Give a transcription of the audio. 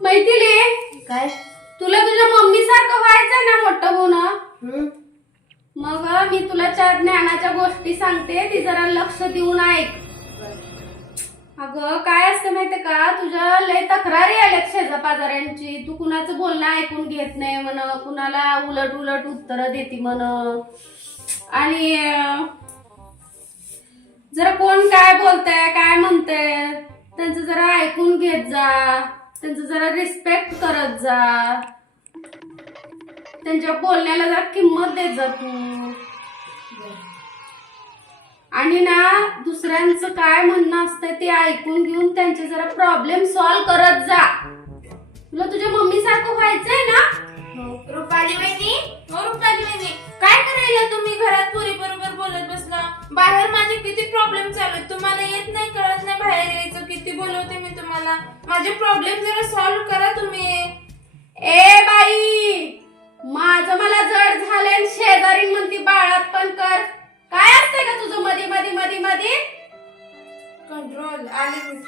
मैथिली काय? तुला तुझ्या मम्मी सारखं व्हायचं ना मोठं होणं. मग मी तुला 4 ज्ञानाच्या गोष्टी सांगते, ती जरा लक्ष देऊन ऐक. अगं काय असतं माहितीये का, तुझ्या लय तक्रारी आल्या शेजापाजाऱ्यांची. तू कुणाचं बोलणं ऐकून घेत नाही म्हण, कुणाला उलट उलट उत्तर देते म्हण. आणि जरा कोण काय बोलतंय काय म्हणतंय त्यांचं जरा ऐकून घेत जा, त्यांचं जरा रिस्पेक्ट करत जा, त्यांच्या बोलण्याला जरा किंमत देत जा तू. आणि ना दुसऱ्यांचं काय म्हणणं असतं ते ऐकून घेऊन त्यांचे जरा प्रॉब्लेम सॉल्व्ह करत जा. तुला तुझ्या मम्मी सारखं व्हायचंय ना. रुपाली वहिनी, रुपाली वहिनी, काय करायला तुम्ही घरात पुरी बरोबर बोलत बसला? बाहेर माझे किती प्रॉब्लेम चालू आहेत, तुम्हाला येत नाही, कळत नाही बाहेर यायचं. किती बोलवते मी तुम्हाला, माझे प्रॉब्लेम जरा सॉल्व्ह करा तुम्ही. ए बाई, माझं मला जड झालंय, शेजारी म्हणती बाळात पण कर. काय असतंय का तुझं मध्ये मध्ये मध्ये मध्ये? कंट्रोल आले मी.